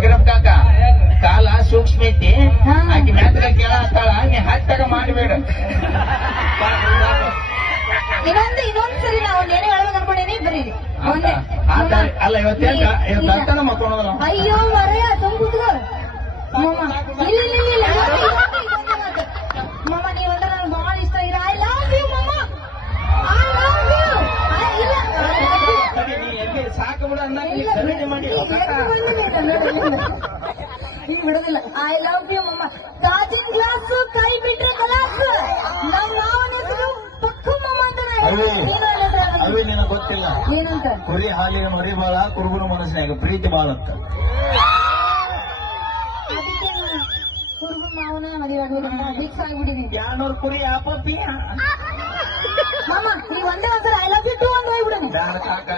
ಬಗರಪ್ಪ ಕಾಕ ಕಾಲ ಸೂಕ್ಷ್ಮ ಐತಿ ಆಕಿ ಮ್ಯಾತ್ಗ ಕೇಳತ್ತಾಳ ನೀ ಹತ್ತಾಗ ಮಾಡಬೇಡ ಇನ್ನೊಂದ್ಸರಿ ನಾವು ಏನೇ ಹೇಳ್ಬೇಕು ಅನ್ಕೊಂಡೇನಿ ಬರೀರಿ ಅಲ್ಲ ಇವತ್ತು ಅರ್ಥನ ಮಕ್ಕಳು ಅಯ್ಯೋ ಮರೆಯ ತುಂಬ ಕೂತ್ಕೋ ಇಲ್ಲ ಮಮ್ಮ ನೀವಂದ್ರೆ ನನಗೆ ಬಹಳ ಇಷ್ಟ ಇರ ಐ ಲವ್ ಯು ಮಮ್ಮ ಐ ಲವ್ ಯು ಸಾಕು ಬಿಡ ಈಗ ಬಿಡೋದಿಲ್ಲ ಐ ಲವ್ ಯು ಮಮ್ಮ ಗಾಜಿನ ಗ್ಲಾಸ್ ಕೈ ಬಿಟ್ರೆ ಕಲಾಸ್ ನಮ್ಮ ಮಾವನ ಹೆಸರು ಪಕ್ಕು ಮಮ್ಮ ಅಂತ ಅವೇ ನಿನಗೆ ಗೊತ್ತಿಲ್ಲ ಏನಂತ ಕುರಿ ಹಾಲಿನ ಮರಿ ಬಾಳ ಕುರುಬನ ಮನಸ್ಸಿನಾಗ ಪ್ರೀತಿ ಬಾಳ ಅಂತ ಕುರುಬು ಮಾವನ ಮದುವೆ ಆಗೋದ್ರಿಂದ ಫಿಕ್ಸ್ ಆಗ್ಬಿಟ್ಟಿದೀನಿ 200 ಕುರಿ ಆಪಿಂಗ ಮಾಮ ನೀವ್ ಒಂದೇ ಒಂದ್ಸಲ ಐ ಲವ್ ಯು ಟು ಅಂತ ಹೋಗ್ಬಿಡೋಣ ಕಾಕ